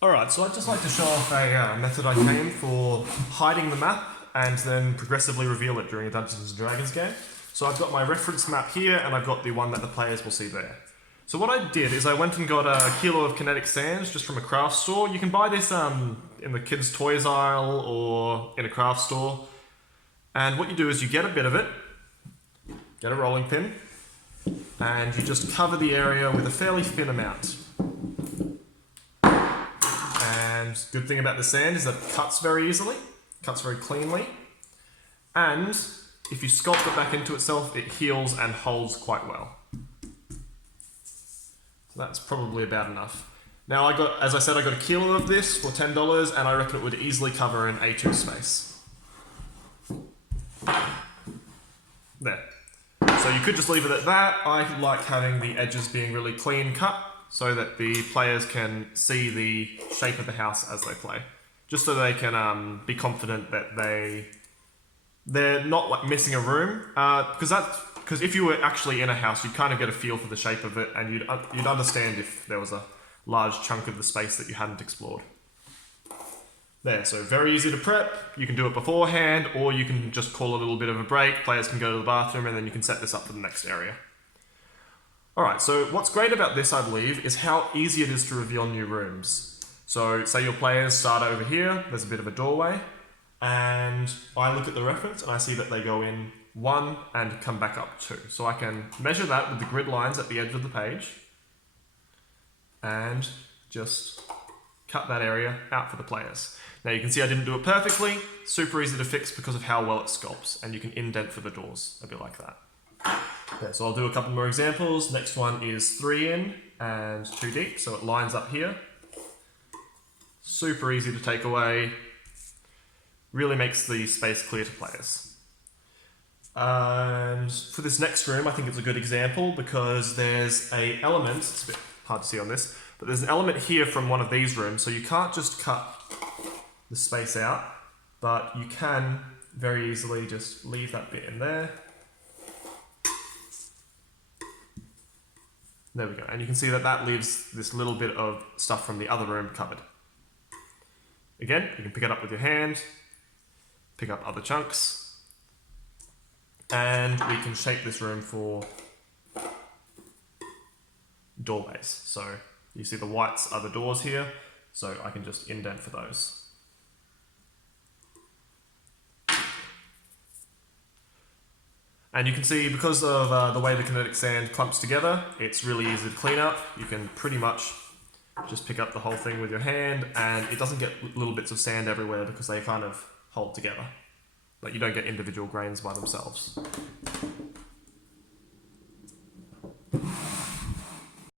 Alright, so I'd just like to show off a method I came for hiding the map and then progressively reveal it during a Dungeons & Dragons game. So I've got my reference map here and I've got the one that the players will see there. So what I did is I went and got a kilo of kinetic sands just from a craft store. You can buy this in the kids' toys aisle or in a craft store. And what you do is you get a bit of it, get a rolling pin, and you just cover the area with a fairly thin amount. And good thing about the sand is that it cuts very easily, cuts very cleanly, and if you sculpt it back into itself, it heals and holds quite well. So that's probably about enough. Now as I said, I got a kilo of this for $10, and I reckon it would easily cover an A2 space. There. So you could just leave it at that. I like having the edges being really clean cut, so that the players can see the shape of the house as they play. Just so they can be confident that they're not like missing a room. Because if you were actually in a house, you'd kind of get a feel for the shape of it, and you'd understand if there was a large chunk of the space that you hadn't explored. There, so very easy to prep. You can do it beforehand, or you can just call a little bit of a break. Players can go to the bathroom, and then you can set this up for the next area. Alright, so what's great about this, I believe, is how easy it is to reveal new rooms. So, say your players start over here, there's a bit of a doorway, and I look at the reference and I see that they go in 1 and come back up 2. So I can measure that with the grid lines at the edge of the page, and just cut that area out for the players. Now you can see I didn't do it perfectly, super easy to fix because of how well it sculpts, and you can indent for the doors, a bit like that. Okay, so I'll do a couple more examples. Next one is 3 in and 2 deep, so it lines up here. Super easy to take away. Really makes the space clear to players. And for this next room, I think it's a good example because there's an element, it's a bit hard to see on this, but there's an element here from one of these rooms, so you can't just cut the space out, but you can very easily just leave that bit in there. There we go, and you can see that that leaves this little bit of stuff from the other room covered. Again, you can pick it up with your hand, pick up other chunks, and we can shape this room for doorways. So you see the whites are the doors here, so I can just indent for those. And you can see, because of the way the kinetic sand clumps together, it's really easy to clean up. You can pretty much just pick up the whole thing with your hand, and it doesn't get little bits of sand everywhere because they kind of hold together. Like, you don't get individual grains by themselves.